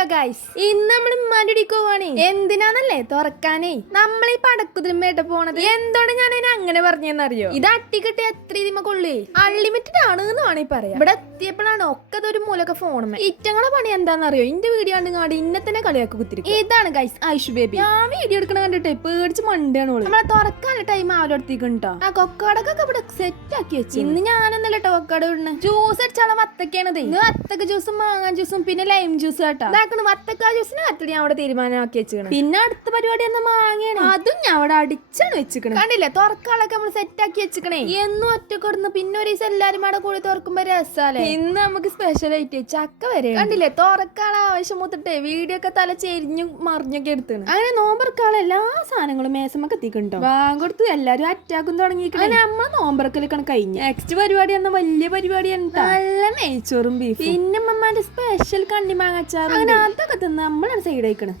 Hello guys, ഇന്ന് നമ്മൾ ഉമ്മാൻ്റെ പോവാണേ. എന്തിനാന്നല്ലേ തുറക്കാനേ നമ്മളീ പടക്കുതിരുമ്പേട്ട പോണത്. എന്തോടെ ഞാൻ അങ്ങനെ പറഞ്ഞെന്നറിയോ? ഇത് അട്ടിക്കിട്ടി എത്ര ഇതിമ കൊള്ളേ അൺലിമിറ്റഡ് ആണ് എന്ന് വേണേ പറയാം. ഇവിടെ എത്തിയപ്പോഴാണ് ഒക്കെ ഒരു മൂലൊക്കെ ഫോണും ഇറ്റങ്ങളെ പണി എന്താണെന്നറിയോ? ഇന്റെ വീഡിയോ കണ്ടുകാട് ഇന്നെ തന്നെ കളിയാക്കി കുത്തിരി. ഇതാണ് ഗൈസ് ഐഷു ബേബി. ഞാൻ വീഡിയോ എടുക്കണ കണ്ടിട്ടേ പേടിച്ച് മണ്ടാണ്. നമ്മളെ തുറക്കാനുള്ള ടൈം അവരെടുത്തേക്കുണ്ടോ? ആ കൊക്കാടൊക്കെ ഇവിടെ സെറ്റ് ആക്കി വെച്ചു. ഇന്ന് ഞാനെന്നല്ല കൊക്കാട് വിടണ്. ജ്യൂസ് അടിച്ചാളെ വത്തക്കാണത്. വത്തക്ക ജ്യൂസും മാങ്ങാൻ ജ്യൂസും പിന്നെ ലൈം ജ്യൂസ് കേട്ടോ. ഇതാക്കണ വത്തക്ക ജ്യൂസിന് കത്തിരി ഞാൻ അവിടെ തീരുമാനമാക്കി വെച്ചിരിക്കണം. പിന്നെ അടുത്ത പരിപാടി എന്നാ മാങ്ങയാണ്. അതും ഞാൻ അവിടെ അടിച്ചാണ് വെച്ചിരിക്കണം. കണ്ടില്ലേ തുറക്കാളൊക്കെ നമ്മൾ സെറ്റ് ആക്കി വെച്ചിക്കണേ. എന്നും ഒറ്റ കൊടുന്ന് പിന്നെ ഒരു ദിവസം എല്ലാരും അവിടെ കൂടി തുറക്കുമ്പോ രസാലേ. ഇന്ന് നമുക്ക് സ്പെഷ്യൽ ആയിട്ട് ചക്ക വരെ കണ്ടില്ലേ. തുറക്കാള ആവശ്യം മൂത്തിട്ടേ വീഡിയോ ഒക്കെ തല ചെരിഞ്ഞു മറിഞ്ഞൊക്കെ എടുത്താണ്. അങ്ങനെ നോമ്പറക്കാളെ എല്ലാ സാധനങ്ങളും മേസമ്മക്ക് എത്തിക്കണ്ടോ. വാങ്ങൊടുത്ത് എല്ലാരും അറ്റാക്കും തുടങ്ങിയിരിക്കണം. അങ്ങനെ അമ്മ നോമ്പറക്കലൊക്കെ കഴിഞ്ഞു. നെക്സ്റ്റ് പരിപാടി എന്ന വലിയ പരിപാടി എന്താ? നല്ല നെയ്ച്ചോറും ബീഫ് പിന്നെ അമ്മമാന്റെ സ്പെഷ്യൽ കണ്ണി മാങ്ങച്ചാറും. അങ്ങനെ അതൊക്കെ തിന്ന് നമ്മളാണ് സൈഡ് അയക്കണം.